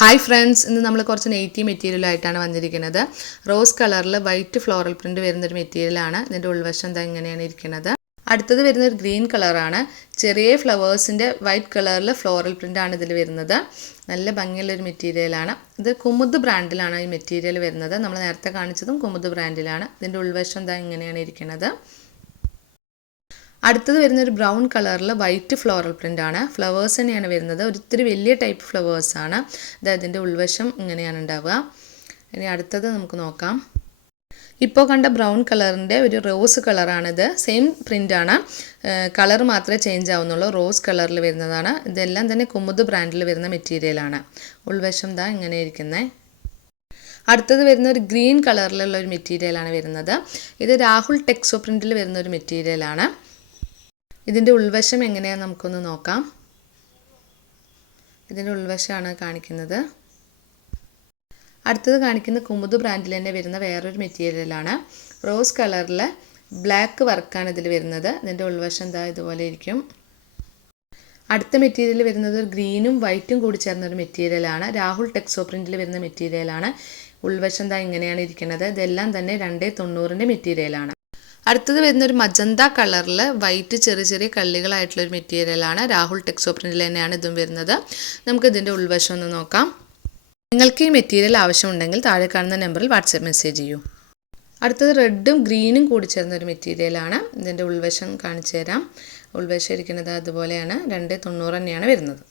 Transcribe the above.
Hi friends, ഇന്ന് നമ്മൾ കുറച്ച് നെയ്റ്റി മെറ്റീരിയലായിട്ടാണ് വന്നിരിക്കുന്നത്. റോസ് കളറിൽ വൈറ്റ് ഫ്ലോറൽ പ്രിൻറ്റ് വരുന്നൊരു മെറ്റീരിയലാണ്. ഇതിൻ്റെ ഉൾവശം എന്താ ഇങ്ങനെയാണ് ഇരിക്കുന്നത്. അടുത്തത് വരുന്നൊരു ഗ്രീൻ കളറാണ്. ചെറിയ ഫ്ലവേഴ്സിൻ്റെ വൈറ്റ് കളറിൽ ഫ്ലോറൽ പ്രിൻ്റാണ് ഇതിൽ വരുന്നത്. നല്ല ഭംഗിയുള്ളൊരു മെറ്റീരിയലാണ്. ഇത് കുമുദ് ബ്രാൻഡിലാണ് ഈ മെറ്റീരിയൽ വരുന്നത്. നമ്മൾ നേരത്തെ കാണിച്ചതും കുമുദ് ബ്രാൻഡിലാണ്. ഇതിൻ്റെ ഉൾവശം എന്താ ഇങ്ങനെയാണ് ഇരിക്കുന്നത്. അടുത്തത് വരുന്നൊരു ബ്രൗൺ കളറിൽ വൈറ്റ് ഫ്ലോറൽ പ്രിൻ്റ് ആണ്. ഫ്ലവേഴ്സ് തന്നെയാണ് വരുന്നത്. ഒത്തിരി വലിയ ടൈപ്പ് ഫ്ലവേഴ്സാണ്. ഇതിൻ്റെ ഉൾവശം ഇങ്ങനെയാണ് ഉണ്ടാവുക. ഇനി അടുത്തത് നമുക്ക് നോക്കാം. ഇപ്പോൾ കണ്ട ബ്രൗൺ കളറിൻ്റെ ഒരു റോസ് കളറാണിത്. സെയിം പ്രിൻ്റാണ്, കളർ മാത്രമേ ചേഞ്ച് ആവുന്നുള്ളൂ. റോസ് കളറിൽ വരുന്നതാണ്. ഇതെല്ലാം തന്നെ കുമുദ് ബ്രാൻഡിൽ വരുന്ന മെറ്റീരിയലാണ്. ഉൾവശം ദാ ഇങ്ങനെ ഇരിക്കുന്നത്. അടുത്തത് വരുന്ന ഒരു ഗ്രീൻ കളറിലുള്ള ഒരു മെറ്റീരിയലാണ് വരുന്നത്. ഇത് രാഹുൽ ടെക്സോ പ്രിൻറ്റിൽ വരുന്ന ഒരു മെറ്റീരിയലാണ്. ഇതിൻ്റെ ഉൾവശം എങ്ങനെയാണെന്ന് നമുക്കൊന്ന് നോക്കാം. ഇതിൻ്റെ ഉൾവശമാണ് കാണിക്കുന്നത്. അടുത്തത് കാണിക്കുന്ന കുമുദ് ബ്രാൻഡിൽ തന്നെ വരുന്ന വേറൊരു മെറ്റീരിയലാണ്. റോസ് കളറിൽ ബ്ലാക്ക് വർക്കാണ് ഇതിൽ വരുന്നത്. ഇതിൻ്റെ ഉൾവശം എന്താ ഇതുപോലെ ഇരിക്കും. അടുത്ത മെറ്റീരിയൽ വരുന്നത് ഒരു ഗ്രീനും വൈറ്റും കൂടി ചേർന്നൊരു മെറ്റീരിയലാണ്. രാഹുൽ ടെക്സോ പ്രിൻറ്റിൽ വരുന്ന മെറ്റീരിയലാണ്. ഉൾവശം എന്താ ഇങ്ങനെയാണ് ഇരിക്കുന്നത്. ഇതെല്ലാം തന്നെ 290 മെറ്റീരിയലാണ്. അടുത്തത് വരുന്നൊരു മജന്ത കളറിൽ വൈറ്റ് ചെറിയ ചെറിയ കള്ളികളായിട്ടുള്ളൊരു മെറ്റീരിയലാണ്. രാഹുൽ ടെക്സോ പ്രിൻറ്റിൽ തന്നെയാണ് ഇതും വരുന്നത്. നമുക്കിതിൻ്റെ ഉൾവശം ഒന്ന് നോക്കാം. നിങ്ങൾക്ക് ഈ മെറ്റീരിയൽ ആവശ്യമുണ്ടെങ്കിൽ താഴെ കാണുന്ന നമ്പറിൽ വാട്സാപ്പ് മെസ്സേജ് ചെയ്യൂ. അടുത്തത് റെഡും ഗ്രീനും കൂടി ചേർന്നൊരു മെറ്റീരിയലാണ്. ഇതിൻ്റെ ഉൾവശം കാണിച്ചു തരാം. ഉൾവശം ഇരിക്കുന്നത് അതുപോലെയാണ്. 290 തന്നെയാണ് വരുന്നത്.